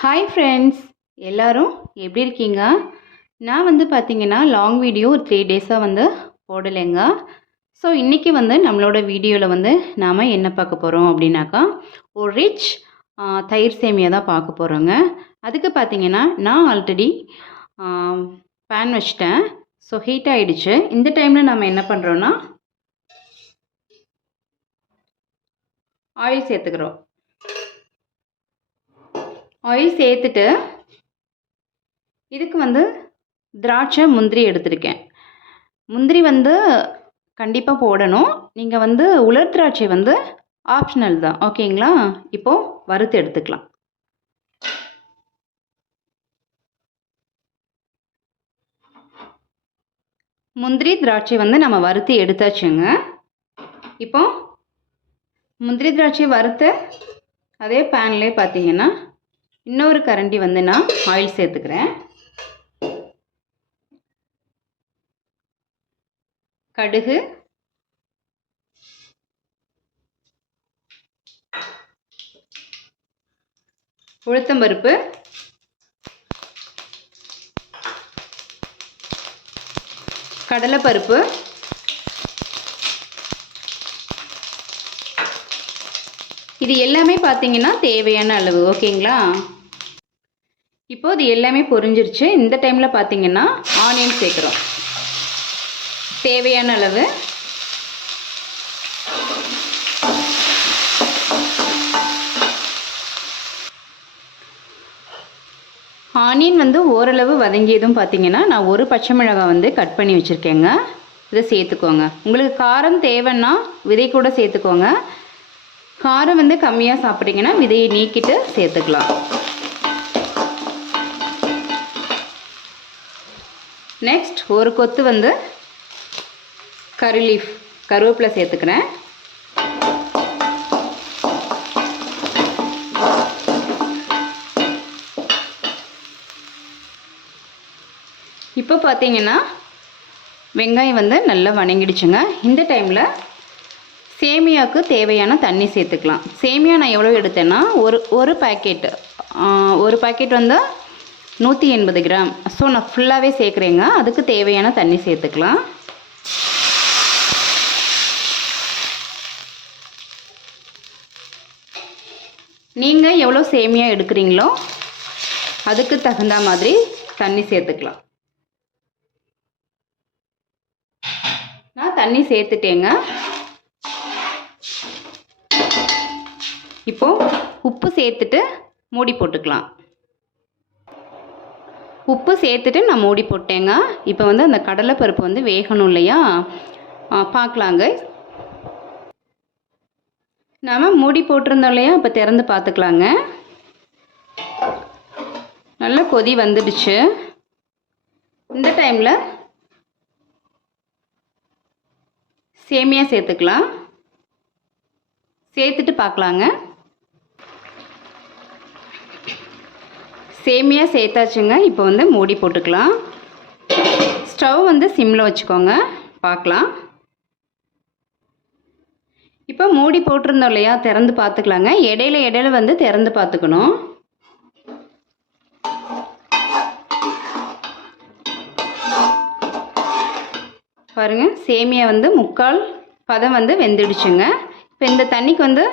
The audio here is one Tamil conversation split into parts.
ஹாய் ஃப்ரெண்ட்ஸ், எல்லாரும் எப்படி இருக்கீங்க? நான் பார்த்தீங்கன்னா லாங் வீடியோ ஒரு 3 டேஸாக போடலைங்க. ஸோ இன்றைக்கி நம்மளோட வீடியோவில் நாம் என்ன பார்க்க போகிறோம் அப்படின்னாக்கா, ஒரு ரிச் தயிர் சேமியா தான் பார்க்க போகிறோங்க. அதுக்கு பார்த்தீங்கன்னா நான் ஆல்ரெடி பேன் வச்சிட்டேன். ஸோ ஹீட் ஆகிடுச்சு. இந்த டைமில் நம்ம என்ன பண்ணுறோன்னா ஆயில் சேர்த்துக்கிறோம். ஆயில் சேர்த்துட்டு இதுக்கு திராட்சை முந்திரி எடுத்திருக்கேன். முந்திரி கண்டிப்பாக போடணும். நீங்கள் உலர் திராட்சை ஆப்ஷனல் தான், ஓகேங்களா? இப்போது வறுத்து எடுத்துக்கலாம். முந்திரி திராட்சை நம்ம வறுத்து எடுத்தாச்சுங்க. இப்போ முந்திரி திராட்சை வறுத்து அதே பேன்லேயே பார்த்தீங்கன்னா இன்னொரு கரண்டி நான் ஆயில் சேர்த்துக்கிறேன். கடுகு, உளுத்தம்பருப்பு, கடலைப்பருப்பு, இது எல்லாமே பார்த்தீங்கன்னா தேவையான அளவு, ஓகேங்களா? இப்போ இது எல்லாமே பொரிஞ்சிருச்சு. இந்த டைமில் பார்த்தீங்கன்னா ஆனியன் சேர்க்குறோம் தேவையான அளவு. ஆனியன் ஓரளவு வதங்கியதும் பார்த்தீங்கன்னா நான் ஒரு பச்சை மிளகாய் கட் பண்ணி வச்சுருக்கேங்க. இதை சேர்த்துக்கோங்க. உங்களுக்கு காரம் தேவைன்னா விதை கூட சேர்த்துக்கோங்க. காரம் கம்மியாக சாப்பிட்டீங்கன்னா விதையை நீக்கிட்டு சேர்த்துக்கலாம். நெக்ஸ்ட் ஒரு கொத்து கறி லீஃப் கருவேப்பிலை சேர்த்துக்கிறேன். இப்போ பார்த்தீங்கன்னா வெங்காயம் நல்லா வணங்கிடுச்சுங்க. இந்த டைமில் சேமியாவுக்கு தேவையான தண்ணி சேர்த்துக்கலாம். சேமியா நான் எவ்வளோ எடுத்தேன்னா ஒரு பாக்கெட் 180 கிராம். ஸோ நான் ஃபுல்லாகவே சேர்க்குறேங்க. அதுக்கு தேவையான தண்ணி சேர்த்துக்கலாம். நீங்கள் எவ்வளோ சேமியா எடுக்கிறீங்களோ அதுக்கு தகுந்த மாதிரி தண்ணி சேர்த்துக்கலாம். நான் தண்ணி சேர்த்துட்டேங்க. இப்போது உப்பு சேர்த்துட்டு மூடி போட்டுக்கலாம். உப்பு சேர்த்துட்டு நான் மூடி போட்டேங்க. இப்போ அந்த கடலைப்பருப்பு வேகணும் இல்லையா, பார்க்கலாங்க. நாம் மூடி போட்டிருந்தோம் இல்லையா, இப்போ திறந்து பார்த்துக்கலாங்க. நல்லா கொதி வந்துடுச்சு. இந்த டைமில் சேமியா சேர்த்துக்கலாம். சேர்த்துட்டு பார்க்கலாங்க. சேமியா சேர்த்தாச்சுங்க. இப்போ மூடி போட்டுக்கலாம். ஸ்டவ் சிம்மில் வச்சுக்கோங்க. பார்க்கலாம். இப்போ மூடி போட்டிருந்தோம் இல்லையா, திறந்து பார்த்துக்கலாங்க. இடையில திறந்து பார்த்துக்கணும். பாருங்கள், சேமியா முக்கால் பதம் வெந்துடுச்சுங்க. இப்போ இந்த தண்ணிக்கு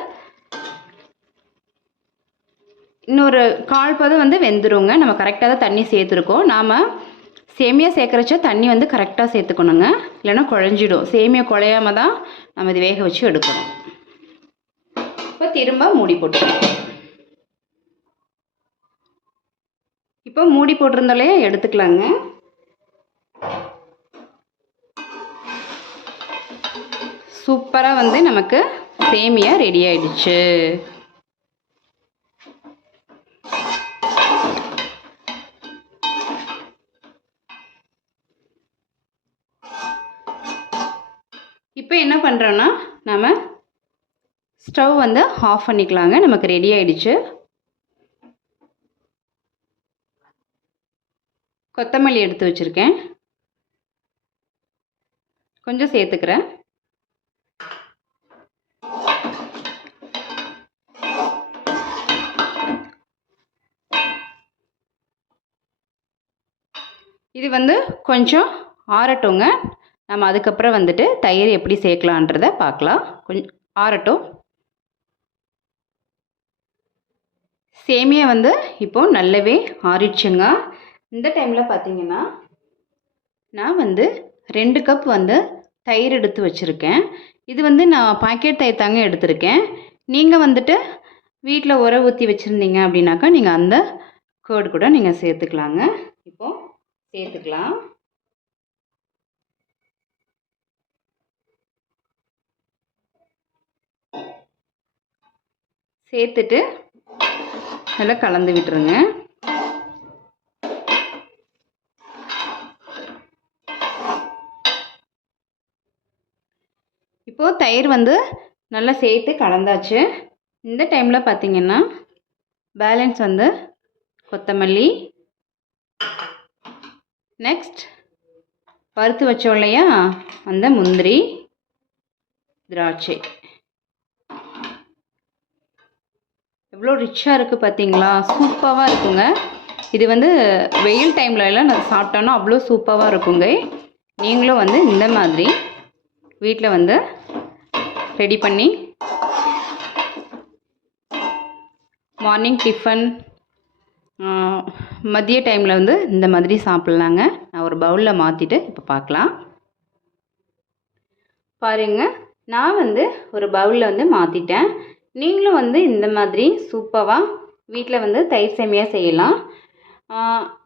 இன்னொரு கால் பதம் வெந்துருங்க. நம்ம கரெக்டாக தான் தண்ணி சேர்த்துருக்கோம். நாம் சேமியா சேர்க்குறச்ச தண்ணி கரெக்டாக சேர்த்துக்கணுங்க, இல்லைன்னா குழஞ்சிடும். சேமியா குழையாமல் தான் நம்ம இது வேக வச்சு எடுக்கணும். இப்போ திரும்ப மூடி போட்டுக்கணும். இப்போ மூடி போட்டிருந்தாலே எடுத்துக்கலாங்க. சூப்பராக நமக்கு சேமியா ரெடி ஆயிடுச்சு. இப்போ என்ன பண்ணுறோன்னா நம்ம ஸ்டவ் ஆஃப் பண்ணிக்கலாங்க. நமக்கு ரெடி ஆயிடுச்சு. கொத்தமல்லி எடுத்து வச்சுருக்கேன், கொஞ்சம் சேர்த்துக்கிறேன். இது வந்து கொஞ்சம் ஆறட்டுங்க. நம்ம அதுக்கப்புறம் வந்துட்டு தயிர் எப்படி சேர்க்கலான்றத பார்க்கலாம். கொஞ்சம் ஆறட்டும். சேமியா வந்து இப்போது நல்லாவே ஆறிடுச்சுங்க. இந்த டைமில் பார்த்தீங்கன்னா நான் வந்து 2 கப் வந்து தயிர் எடுத்து வச்சுருக்கேன். இது வந்து நான் பாக்கெட் தயிர் தாங்க எடுத்திருக்கேன். நீங்கள் வந்துட்டு வீட்டில் உர ஊற்றி வச்சுருந்தீங்க அப்படின்னாக்கா நீங்கள் அந்த கேர்டு கூட நீங்கள் சேர்த்துக்கலாங்க. இப்போது சேர்த்துக்கலாம். சேர்த்துட்டு நல்லா கலந்து விட்டுருங்க. இப்போது தயிர் வந்து நல்லா சேர்த்து கலந்தாச்சு. இந்த டைமில் பார்த்திங்கன்னா பேலன்ஸ் வந்து கொத்தமல்லி, நெக்ஸ்ட் வறுத்து வச்சோம் இல்லையா அந்த முந்திரி, திராட்சை. எவ்வளோ ரிச்சாக இருக்குது பார்த்தீங்களா? சூப்பராக இருக்குங்க. இது வந்து வெயில் டைம்லலாம் நான் சாப்பிட்டோன்னா அவ்வளோ சூப்பராக இருக்குங்க. நீங்களும் வந்து இந்த மாதிரி வீட்டில் வந்து ரெடி பண்ணி மார்னிங் டிஃபன், மதிய டைமில் வந்து இந்த மாதிரி சாப்பிட்லாங்க. நான் ஒரு பவுலில் மாற்றிட்டு இப்போ பார்க்கலாம். பாருங்கள், நான் வந்து ஒரு பவுலில் வந்து மாற்றிட்டேன். நீங்களும் வந்து இந்த மாதிரி சூப்பராக வீட்டில் வந்து தயிர் சேமியா செய்யலாம்.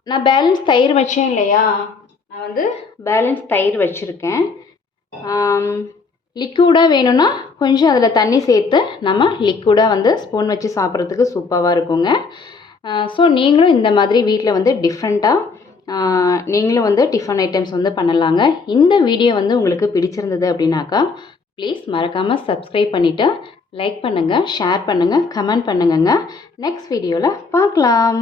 நான் பேலன்ஸ் தயிர் வச்சேன் இல்லையா, நான் வந்து பேலன்ஸ் தயிர் வச்சுருக்கேன். லிக்விடாக வேணும்னா கொஞ்சம் அதில் தண்ணி சேர்த்து நம்ம லிக்விடாக வந்து ஸ்பூன் வச்சு சாப்பிட்றதுக்கு சூப்பராக இருக்குங்க. ஸோ நீங்களும் இந்த மாதிரி வீட்டில் வந்து டிஃப்ரெண்ட்டாக நீங்களும் வந்து டிஃபன் ஐட்டம்ஸ் வந்து பண்ணலாங்க. இந்த வீடியோ வந்து உங்களுக்கு பிடிச்சிருந்தது அப்படின்னாக்கா ப்ளீஸ் மறக்காமல் சப்ஸ்கிரைப் பண்ணிவிட்டு லைக் பண்ணுங்கள், ஷேர் பண்ணுங்கள், கமெண்ட் பண்ணுங்கங்க. நெக்ஸ்ட் வீடியோவில் பார்க்கலாம்.